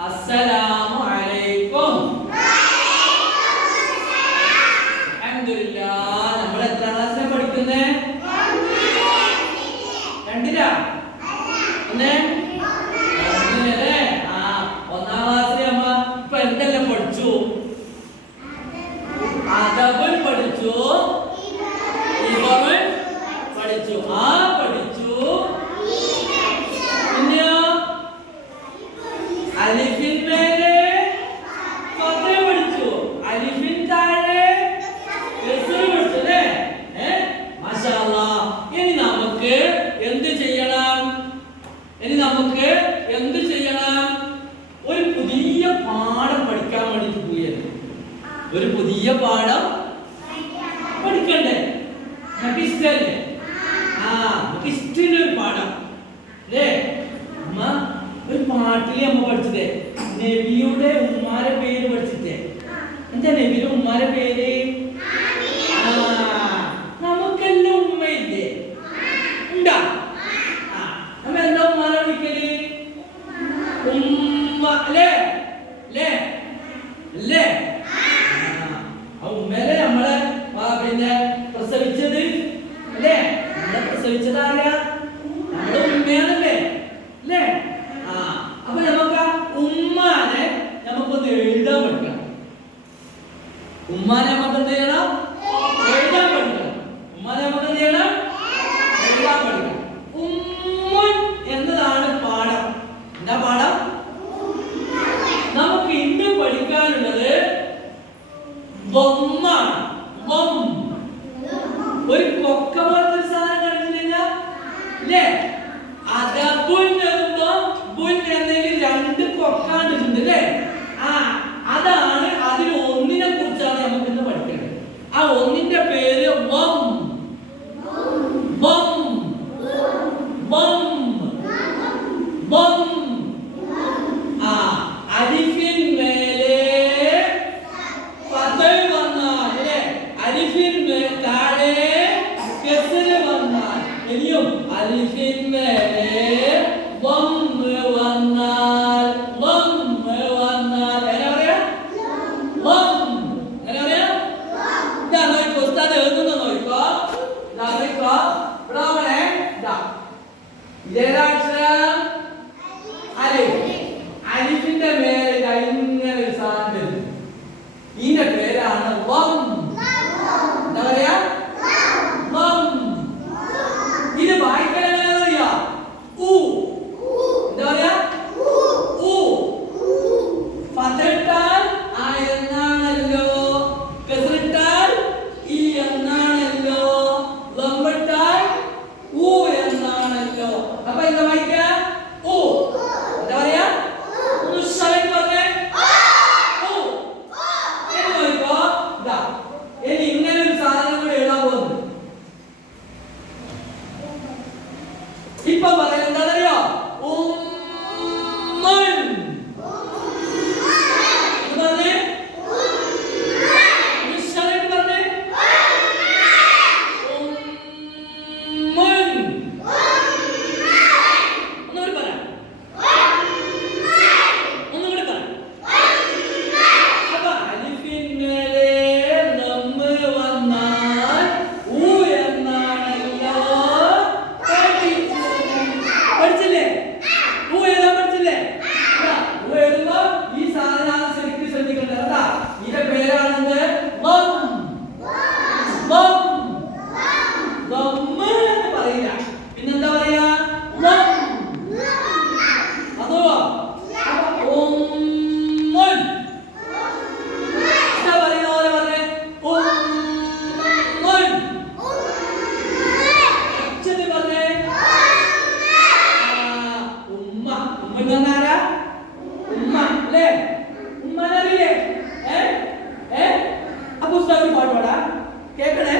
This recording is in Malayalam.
അസ്സലാമു അലൈക്കും. അൽഹംദുലില്ലാഹ്. നമ്മൾ എത്രാം ക്ലാസ്സിലാണ് പഠിക്കുന്നത്? രണ്ടിലാ? ഒന്നല്ലേ? ഒന്നാം ക്ലാസ്സിൽ നമ്മ ഇപ്പൊ എന്തെല്ലാം പഠിച്ചു? അദബ് പഠിച്ചു, ഇബ് പഠിച്ചു, ആ പഠിച്ചു, പിന്നെയോ അലിഫിൻ മേലെ ഫത്ഹ പഠിച്ചു, അലിഫിൻ താഴെ കസ്റ പഠിച്ചു അല്ലേ? മാഷാ അല്ലാഹ്. ഇനി നമുക്ക് എന്ത് ചെയ്യണം? ഒരു പുതിയ പാഠം പഠിക്കാൻ വേണ്ടിട്ട് പോയത്. ഒരു പുതിയ പാഠം പഠിക്കണ്ടേ? നമുക്ക് ഇഷ്ടല്ലേ? നമുക്ക് ഇഷ്ടമുള്ള ഒരു പാഠം അല്ലേ? അമ്മ ഒരു പാട്ടില് അമ്മ പഠിച്ചതേ നബിയുടെ ഉമ്മാരെ പേര് പഠിച്ചിട്ടേ. എന്താ നബിയുടെ ഉമ്മാരെ പേര്? നമുക്കെല്ലാം ഉമ്മയില്ലേ? ഉണ്ടാ? നമ്മ എന്താ ഉമ്മാരെ വിളിക്കല്? ഉമ്മ അല്ലേ? ഉമ്മേലെ നമ്മളെ പിന്നെ പ്രസവിച്ചത് അല്ലേ? നമ്മളെ പ്രസവിച്ചതാരാ? നമ്മളെ ഉമ്മയാണല്ലേ? അല്ലേ? അപ്പൊ നമുക്ക് ഉമ്മാനെ നമുക്കൊന്ന് എഴുതാൻ പഠിക്കണം. ഉമ്മാനെ നമുക്ക് എന്ത് ചെയ്യണം? എഴുതാൻ പഠിക്കണം. ഉമ്മാനെ നമുക്ക് എന്ത് ചെയ്യണം? എഴുതാൻ പഠിക്കണം. ഉമ്മുൻ എന്നതാണ് പാഠം. എന്താ പാഠം? നമുക്ക് ഇന്ന് പഠിക്കാനുള്ളത് വമ്മാണ്. വം ഒരു കൊക്ക പോലത്തെ സാധനം കണ്ടിട്ടില്ല അല്ലേ? അദബുൻ എന്നുമ്പോ ബുൻ എന്നതിൽ രണ്ട് കൊക്കാണ്ടിട്ടുണ്ട് അല്ലേ? അതാണ്. അതിൽ ഒന്നിനെ കുറിച്ചാണ് നമുക്ക് ഇന്ന് പഠിക്കേണ്ടത്. ആ ഒന്നിന്റെ പേര് വം. വം വം വം. അലിഫിൻ മേലെ ഫത്ഹ വന്നാൽ അല്ലേ? അലിഫിൻ താഴെ കസ്റ വന്നാൽ, ഇനിയും അലിഫിൻ മേലെ വം വന്നാൽ, എങ്ങനെ പറയാ? വം. എങ്ങനെ പറയാ? ഇതാ നോക്കോ, ഉസ്താദ് എഴുതുന്ന നോക്കോ. ഇതാ നോക്കോ, ഇവിടെ നോക്കണേ. ഇതേതാ അക്ഷരം? അലിഫ്. അലിഫിന്റെ മേലെ ഇങ്ങനെ ഒരു സാധനം വരും. ഇതിന്റെ പേരാണ് വം. എന്താ പറയാ? വം. ഇത് വായിക്കാൻ എങ്ങനെ അറിയാ? എന്താ പറയാ? ഫത്ഹട്ടാൽ ആ എന്നാണല്ലോ, കസ്റട്ടാൽ ഈ എന്നാണല്ലോ, ലംബട്ടാൽ ഊ എന്നാണല്ലോ. അപ്പൊ എന്താ വായിക്കാ? എന്താ പറയാ? ഇനി ഇങ്ങനെ ഒരു സാധനം കൂടെ എഴുതാൻ പോകുന്നു. ഇപ്പൊ പറയാൻ എന്താണെന്നറിയോ? ഉമ്മൻ. പറഞ്ഞേ പറഞ്ഞേ ഉമ്മൻ. ഒന്നുകൂടി പറ. അപ്പൊ അലിഫിൻ മേലെ നമ്മ് വന്നാൽ ഊ എന്നാണല്ലോ പഠിച്ചില്ലേ? ഊ എഴുതാൻ പഠിച്ചില്ലേ? ഊ എഴുതുമ്പോ ഈ സാധനം ശരിക്കും ശ്രദ്ധിക്കേണ്ടത് കേട്ടാ. ഇതിന്റെ പേരാണെന്ത്? വം. വം. വമ്മ് എന്ന് പറയില്ല. പിന്നെന്താ പറയാ? വം. അതോ ഉമ്മുൻ. എന്താ പറയുന്ന പോലെ പറഞ്ഞേ? ഉമ്മുൻ. ഉച്ചത്തിൽ പറഞ്ഞേ. ഉമ്മ. ഉമ്മ എന്ന് പറഞ്ഞാരാ? ഉമ്മ അല്ലേ? ഉമ്മനറിയില്ലേ? അപ്പൊ ഉസ്താദ് പാട്ട് പാടാ കേക്കണേ.